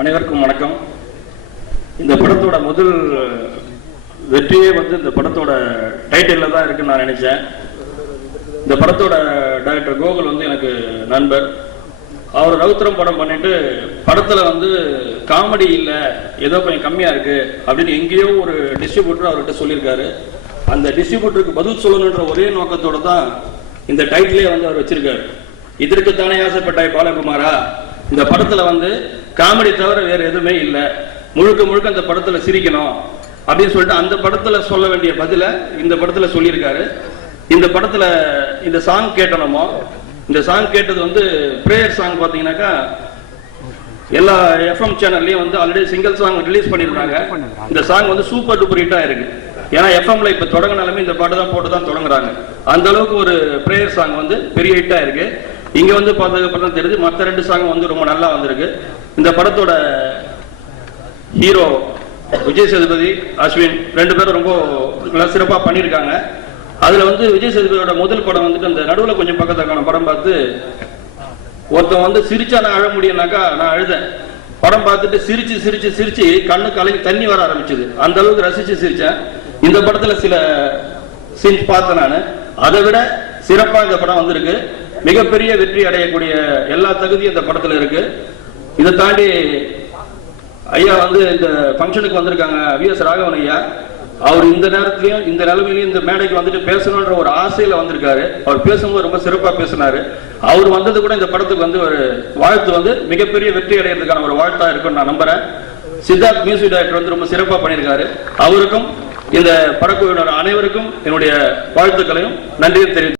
அனைவருக்கும் வணக்கம். இந்த படத்தோட முதல் வெற்றியே இந்த படத்தோட டைட்டில் தான் இருக்குன்னு நான் நினைச்சேன். இந்த படத்தோட டைரக்டர் கோகுல் எனக்கு நண்பர். அவர் ரவுத்திரம் படம் பண்ணிட்டு படத்துல காமெடி இல்லை, ஏதோ கொஞ்சம் கம்மியா இருக்கு அப்படின்னு எங்கேயோ ஒரு டிஸ்ட்ரிபியூட்டர் அவர்கிட்ட சொல்லியிருக்காரு. அந்த டிஸ்ட்ரிபியூட்டருக்கு பதில் சொல்லணுன்ற ஒரே நோக்கத்தோட தான் இந்த டைட்டிலே அவர் வச்சிருக்காரு. இதற்குத்தானே ஆசைப்பட்டாய் பாலகுமாரா, இந்த படத்துல காமெடி தவிர வேற எதுவுமே இல்லை, முழுக்க முழுக்க அந்த படத்துல சிரிக்கணும் அப்படின்னு சொல்லிட்டு அந்த படத்துல சொல்ல வேண்டிய பதில இந்த படத்துல சொல்லியிருக்காரு. இந்த படத்துல இந்த சாங் கேட்டனமோ, இந்த சாங் கேட்டது பிரேயர் சாங் பாத்தீங்கன்னாக்கா எல்லா எஃப்எம் சேனல்லையும் ஆல்ரெடி சிங்கிள் சாங் ரிலீஸ் பண்ணிருக்காங்க. இந்த சாங் சூப்பர் டூப்பர் ஹிட்டா இருக்கு. ஏன்னா எஃப்எம்ல இப்ப தொடங்கினாலுமே இந்த பாட்டு தான் போட்டு தான் தொடங்குறாங்க. அந்த அளவுக்கு ஒரு பிரேயர் சாங் பெரிய ஹிட்டா இருக்கு. இங்க பார்த்ததுக்கு அப்புறம் தெரிஞ்சு மற்ற ரெண்டு சாங் ரொம்ப நல்லா வந்திருக்கு. இந்த படத்தோட ஹீரோ விஜய் சேதுபதி, அஸ்வின் ரெண்டு பேரும் ரொம்ப சிறப்பா பண்ணியிருக்காங்க. அதுல விஜய் சேதுபதியோட முதல் படம் அந்த நடுவுல கொஞ்சம் பக்கத்துக்கான படம் பார்த்து ஒருத்தன் சிரிச்சா நான் அழ முடியும்னாக்கா நான் அழுதேன். படம் பார்த்துட்டு சிரிச்சு சிரிச்சு சிரிச்சு கண்ணு கலங்கி தண்ணி வர ஆரம்பிச்சது. அந்த அளவுக்கு ரசிச்சு சிரிச்சேன். இந்த படத்துல சில சீன்ஸ் பார்த்தேன் நான். அதை விட சிறப்பா இந்த படம் வந்திருக்கு. மிகப்பெரிய வெற்றி அடையக்கூடிய எல்லா தகுதியும் இந்த படத்துல இருக்கு. இதை தாண்டி ஐயா இந்த ஃபங்க்ஷனுக்கு வந்திருக்காங்க வி.எஸ். ராகவன் ஐயா. அவர் இந்த நேரத்திலையும் இந்த நிலைமையிலையும் இந்த மேடைக்கு பேசணும்ன்ற ஒரு ஆசையில வந்திருக்காரு. அவர் பேசும்போது ரொம்ப சிறப்பா பேசினாரு. அவர் வந்தது கூட இந்த படத்துக்கு ஒரு வாழ்த்து மிகப்பெரிய வெற்றி அடைகிறதுக்கான ஒரு வாழ்த்தா இருக்குன்னு நான் நம்புறேன். சித்தார்த் மியூசிக் டைரக்டர் ரொம்ப சிறப்பா பண்ணியிருக்காரு. அவருக்கும் இந்த படக்குழுவினர் அனைவருக்கும் என்னுடைய வாழ்த்துக்களையும் நன்றியும் தெரிவித்து